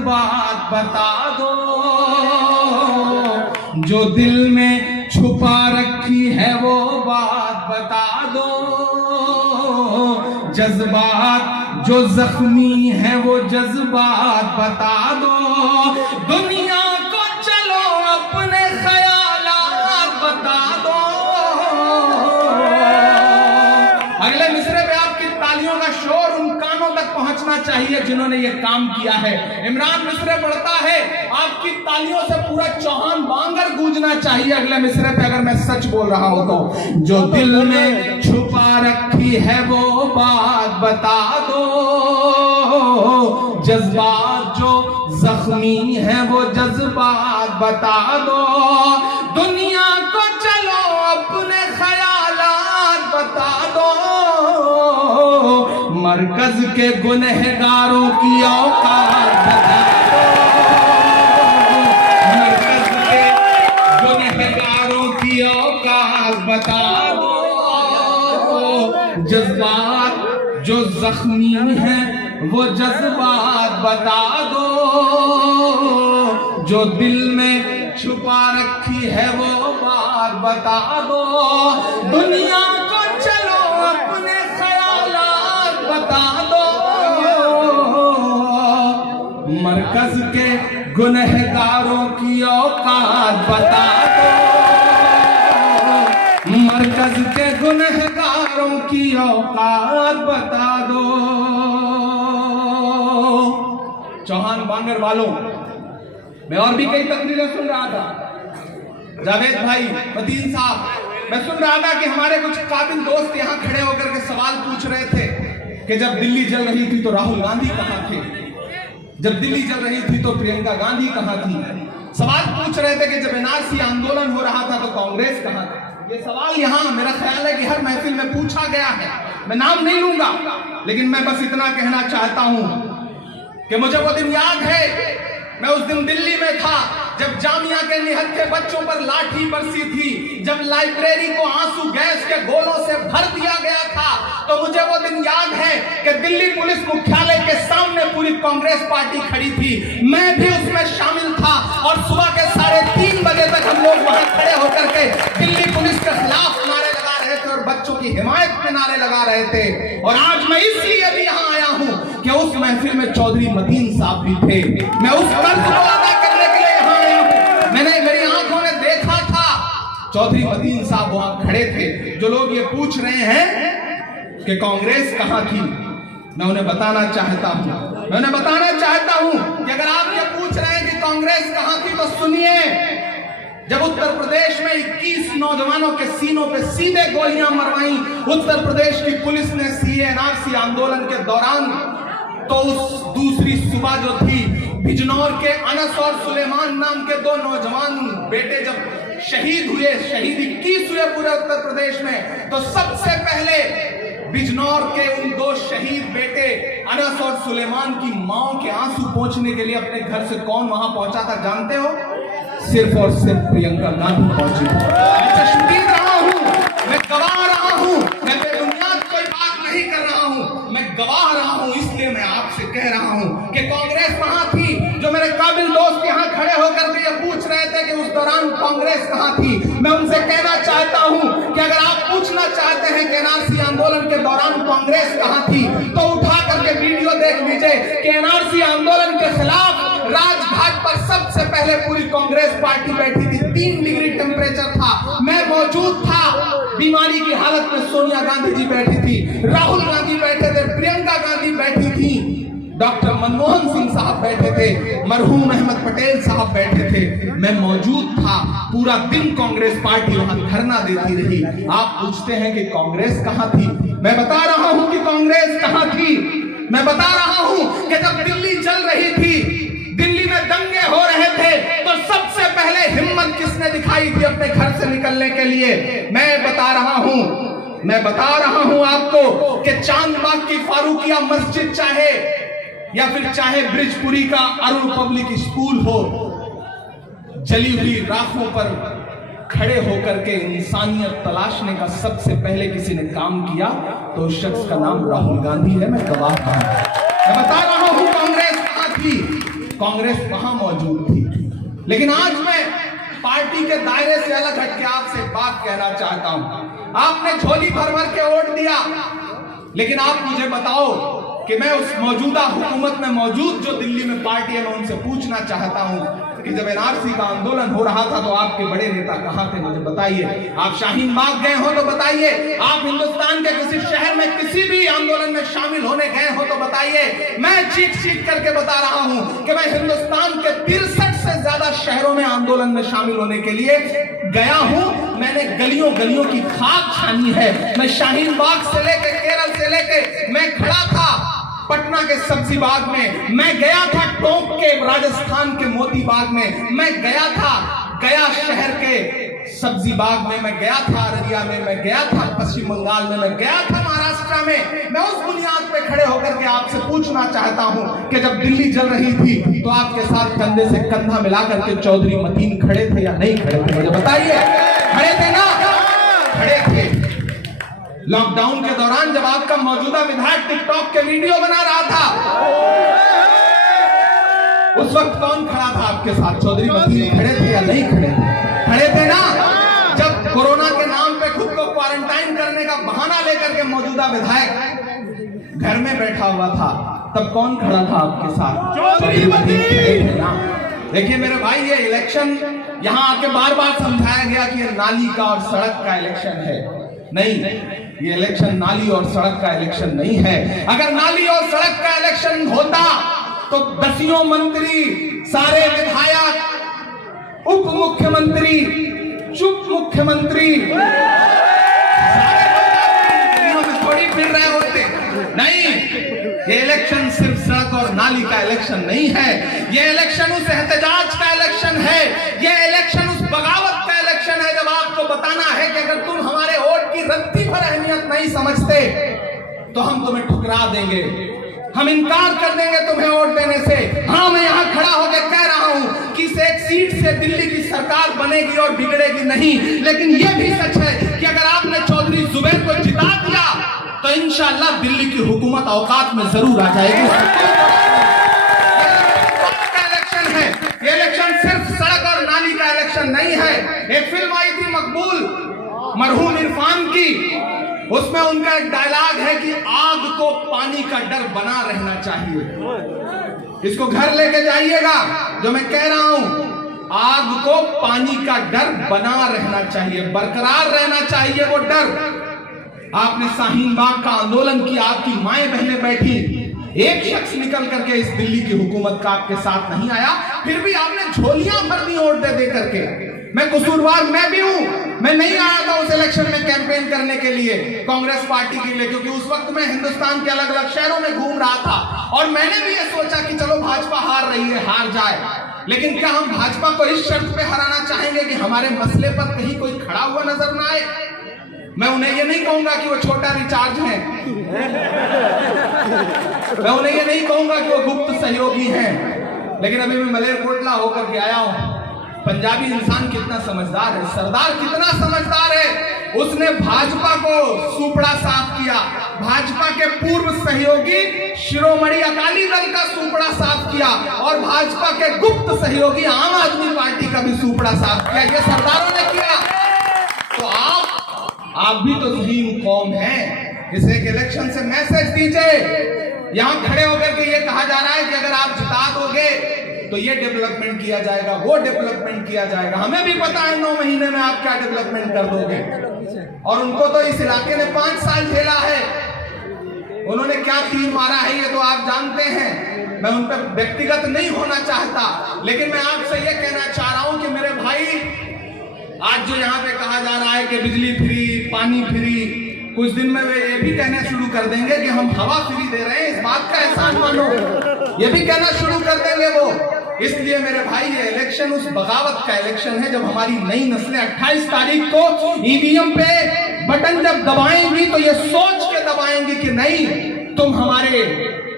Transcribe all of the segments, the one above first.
जज्बात बता दो, जो दिल में छुपा रखी है वो बात बता दो, जज्बात जो जख्मी है वो जज्बात बता दो, दुनिया को चलो अपने ख्यालात बता दो। अगले मिसरे पे आपकी तालियों का शोर उन कानों तक पहुंचना चाहिए जिन्होंने ये काम किया है। इमरान मिसरे पढ़ता है, आपकी तालियों से पूरा चौहान बांगर गूंजना चाहिए अगले मिसरे पे, अगर मैं सच बोल रहा हूं तो। जो दिल में छुपा रखी है वो बात बता दो, जज्बात जो जख्मी है वो जज्बात बता दो, दुनिया को चलो अपने ख्यालात बता दो, मरकज के गुनहगारों की औकात बता दो, मरकज के गुनहगारों की औकात बता दो, जज्बात जो जख्मी है वो जज्बात बता दो, जो दिल में छुपा रखी है वो बात बता दो, दुनिया को चलो अपने ख्यालात बता दो, मरकज के गुनहगारों की औकात बता दो, मरकज के गुनहगारों की औकात बता दो। चौहान बांगर वालों, मैं और भी कई तकरीरें सुन रहा था, जावेद भाई, मदीन साहब, मैं सुन रहा था कि हमारे कुछ काबिल दोस्त यहाँ खड़े होकर के सवाल पूछ रहे थे कि जब दिल्ली जल रही थी तो राहुल गांधी कहाँ थे, जब दिल्ली जल रही थी तो प्रियंका गांधी कहाँ थी। सवाल पूछ रहे थे कि जब एनआरसी आंदोलन हो रहा था तो कांग्रेस कहाँ थी। ये सवाल यहाँ मेरा ख्याल है कि हर महफिल में पूछा गया है, मैं नाम नहीं लूंगा, लेकिन मैं बस इतना कहना चाहता हूं कि मुझे वो दिन याद है, मैं उस दिन दिल्ली में था जब जामिया के निहत्थे बच्चों पर लाठी बरसी थी, जब लाइब्रेरी को आंसू गैस के गोलों से भर दिया गया था, तो मुझे वो दिन याद है कि दिल्ली पुलिस मुख्यालय के सामने पूरी कांग्रेस पार्टी खड़ी थी, मैं भी उसमें शामिल था, और सुबह के 3:30 बजे तक हम लोग वहां खड़े होकर के दिल्ली पुलिस के खिलाफ नारे लगा रहे थे और बच्चों की हिमायत में नारे लगा रहे थे। और आज मैं इसलिए भी यहाँ आया हूँ कि उस महफिल में चौधरी मदीन साहब भी थे, मैं उस कर्ज को अदा करने के लिए यहाँ आया हूँ। मैंने मेरी आंखों ने देखा था चौधरी मदीन साहब वहां खड़े थे। जो लोग ये पूछ रहे हैं कि कांग्रेस कहाँ थी, मैं उन्हें बताना चाहता हूं कि अगर आप ये पूछ रहे हैं कि कांग्रेस कहाँ थी तो सुनिए, जब उत्तर प्रदेश में 21 नौजवानों के सीनों पे सीधे गोलियां मरवाई उत्तर प्रदेश की पुलिस ने सीएनआरसी आंदोलन के दौरान, तो उस दूसरी सुबह जो थी बिजनौर के अनस और सुलेमान नाम के 2 नौजवान बेटे जब शहीद हुए, शहीद 21 हुए पूरे उत्तर प्रदेश में, तो सबसे पहले बिजनौर के उन 2 शहीद बेटे अनस और सुलेमान की मां के आंसू पोंछने के लिए अपने घर से कौन वहां पहुंचा था जानते हो? सिर्फ और सिर्फ प्रियंका गांधी पहुंची। मैं चश्मदीद रहा हूं, मैं गवाह रहा हूं, मैं बेबुनियाद कोई बात नहीं कर रहा हूं, मैं गवाह रहा हूं, इसलिए मैं आपसे कह रहा हूं कि कांग्रेस कहां थी। जो मेरे काबिल दोस्त यहां खड़े होकर के ये पूछ रहे थे कि उस दौरान कांग्रेस कहां थी, मैं उनसे कहना चाहता हूं कि अगर आप पूछना चाहते हैं कि एनआरसी आंदोलन के दौरान कांग्रेस कहां थी, तो उठा करके वीडियो देख लीजिए कि एनआरसी आंदोलन के खिलाफ राजघाट पर सबसे पहले पूरी कांग्रेस पार्टी बैठी थी। 3 डिग्री टेम्परेचर था, मैं मौजूद था। बीमारी की हालत में सोनिया गांधी जी बैठी थी, राहुल गांधी बैठे थे, प्रियंका गांधी बैठी थी, डॉक्टर मनमोहन सिंह साहब बैठे थे, मरहूम अहमद पटेल साहब बैठे थे, मैं मौजूद था। पूरा दिन कांग्रेस पार्टी वहां धरना देती रही। आप पूछते हैं कि कांग्रेस कहां थी, मैं बता रहा हूं कि कांग्रेस कहां थी। मैं बता रहा हूं कि जब दिल्ली जल रही थी, दिल्ली में दंगे हो रहे थे, तो सबसे पहले हिम्मत किसने दिखाई थी अपने घर से निकलने के लिए? मैं बता रहा हूं आपको कि चांदबाग की फारूकिया मस्जिद चाहे या फिर चाहे ब्रिजपुरी का अरुण पब्लिक स्कूल हो, जली हुई राखों पर खड़े होकर के इंसानियत तलाशने का सबसे पहले किसी ने काम किया तो उस शख्स का नाम राहुल गांधी है। मैं गवाह हूं, मैं बता रहा हूं कांग्रेस कहां थी। कांग्रेस वहां मौजूद थी। लेकिन आज मैं पार्टी के दायरे से अलग हट के आपसे एक बात कहना चाहता हूं। आपने झोली भर भर के वोट दिया, लेकिन आप मुझे बताओ कि मैं उस मौजूदा हुकूमत में मौजूद जो दिल्ली में पार्टी है, मैं उनसे पूछना चाहता हूं कि जब एनआरसी का आंदोलन हो रहा था तो आपके बड़े नेता कहां थे? मुझे बताइए। आप शाहीन बाग गए हो तो बताइए। आप हिंदुस्तान के किसी शहर में किसी भी आंदोलन में शामिल होने गए हो तो बताइए। मैं चीख करके बता रहा हूं कि मैं हिंदुस्तान के 63 से ज्यादा शहरों में आंदोलन में शामिल होने के लिए गया हूं। मैंने गलियों गलियों की खाक छानी है। मैं शाहीन बाग से लेके केरल से लेके मैं खड़ा था पटना के सब्जी बाग में, मैं गया था टोंक के राजस्थान के मोती बाग में, मैं गया था गया शहर के सब्जी बाग में, मैं गया था अररिया में, मैं गया था पश्चिम बंगाल में, मैं गया था महाराष्ट्र में। मैं उस बुनियाद पे खड़े होकर के आपसे पूछना चाहता हूं कि जब दिल्ली जल रही थी तो आपके साथ कंधे से कंधा मिलाकर के चौधरी मतीन खड़े थे या नहीं खड़े थे? मुझे बताइए। खड़े थे ना? खड़े थे। लॉकडाउन के दौरान जब आपका मौजूदा विधायक टिकटॉक के वीडियो बना रहा था, उस वक्त कौन खड़ा था आपके साथ? चौधरी मतीन खड़े थे या नहीं खड़े थे? खड़े थे ना? जब कोरोना के नाम पे खुद को क्वारंटाइन करने का बहाना लेकर के मौजूदा विधायक घर में बैठा हुआ था, तब कौन खड़ा था आपके साथ? चौधरी मतीन खड़े थे ना? देखिए मेरे भाई, ये इलेक्शन यहां आके बार बार समझाया गया कि ये नाली का और सड़क का इलेक्शन है। नहीं, ये इलेक्शन नाली और सड़क का इलेक्शन नहीं है। अगर नाली और सड़क का इलेक्शन होता तो दसियों मंत्री, सारे विधायक, उप मुख्यमंत्री, चुप मुख्यमंत्री सारे में थोड़ी फिर रहे होते। नहीं, ये इलेक्शन सिर्फ सड़क और नाली का इलेक्शन नहीं है। ये इलेक्शन उस एहतजाज का इलेक्शन है। ये इलेक्शन उस बगावत का इलेक्शन है जब आपको बताना है कि अगर तुम हमारे वोट की रत्ती भर अहमियत नहीं समझते तो हम तुम्हें ठुकरा देंगे, हम इनकार कर देंगे तुम्हें वोट देने से। हाँ, मैं यहाँ खड़ा होकर कह रहा हूँ कि इस एक सीट से दिल्ली की सरकार बनेगी और बिगड़ेगी नहीं, लेकिन यह भी सच है कि अगर आपने चौधरी जुबैर को जिता दिया तो इंशाअल्लाह दिल्ली की हुकूमत औकात में जरूर आ जाएगी। इलेक्शन है ये, इलेक्शन सिर्फ सड़क और नाली का इलेक्शन नहीं है। एक फिल्म आई थी मकबूल मरहूम इरफान की, उसमें उनका एक डायलॉग है कि आग को पानी का डर बना रहना चाहिए। इसको घर लेके जाइएगा, जो मैं कह रहा हूं, आग को पानी का डर बना रहना चाहिए, बरकरार रहना चाहिए वो डर। आपने शाहीन बाग का आंदोलन किया, आपकी माएं बहनें बैठी, एक शख्स निकल करके इस दिल्ली की हुकूमत का आपके साथ नहीं आया, फिर भी आपने झोलियां भर दी वोट दे करके। मैं कसूरवार मैं भी हूं, मैं नहीं आया था उस इलेक्शन में कैंपेन करने के लिए कांग्रेस पार्टी के लिए, क्योंकि उस वक्त मैं हिंदुस्तान के अलग अलग शहरों में घूम रहा था और मैंने भी ये सोचा कि चलो भाजपा हार रही है, हार जाए, लेकिन क्या हम भाजपा को इस शर्त पे हराना चाहेंगे कि हमारे मसले पर कहीं कोई खड़ा हुआ नजर ना आए? मैं उन्हें ये नहीं कहूंगा कि वो छोटा रिचार्ज है, मैं उन्हें ये नहीं कहूंगा कि वो गुप्त सहयोगी हैं, लेकिन अभी मैं मलेरकोटला होकर के आया हूं। पंजाबी इंसान कितना समझदार है, सरदार कितना समझदार है, उसने भाजपा को सुपड़ा साफ किया। भाजपा के पूर्व सहयोगी शिरोमणि अकाली दल का सुपड़ा साफ किया और भाजपा के गुप्त सहयोगी आम आदमी पार्टी का भी सुपड़ा साफ किया। ये सरदारों ने किया। तो आप भी तो ज़हीन कौम हैं। इस एक इलेक्शन से मैसेज दीजिए। यहां खड़े होकर के ये कहा जा रहा है कि अगर आप जिता दोगे तो ये डेवलपमेंट किया जाएगा, वो डेवलपमेंट किया जाएगा। हमें भी पता है 9 महीने में आप क्या डेवलपमेंट कर दोगे, और उनको तो इस इलाके ने 5 साल झेला है। उन्होंने क्या तीर मारा है ये तो आप जानते हैं। मैं उन पर व्यक्तिगत नहीं होना चाहता, लेकिन मैं आपसे ये कहना चाह रहा हूं कि मेरे भाई, आज जो यहाँ पे कहा जा रहा है कि बिजली फ्री, पानी फ्री, कुछ दिन में वे ये भी कहना शुरू कर देंगे कि हम हवा फ्री दे रहे हैं, इस बात का एहसान मानो, ये भी कहना शुरू कर देंगे वो। इसलिए मेरे भाई, ये इलेक्शन उस बगावत का इलेक्शन है जब हमारी नई नस्लें 28 तारीख को ईवीएम पे बटन जब दबाएंगी तो ये सोच के दबाएंगी कि नहीं, तुम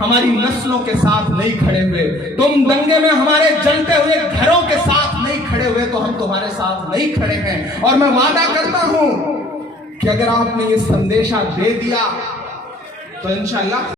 हमारी नस्लों के साथ नहीं खड़े हुए, तुम दंगे में हमारे जलते हुए घरों के साथ नहीं खड़े हुए, तो हम तुम्हारे साथ नहीं खड़े हैं। और मैं वादा करता हूं कि अगर आपने ये संदेशा दे दिया तो इंशाअल्लाह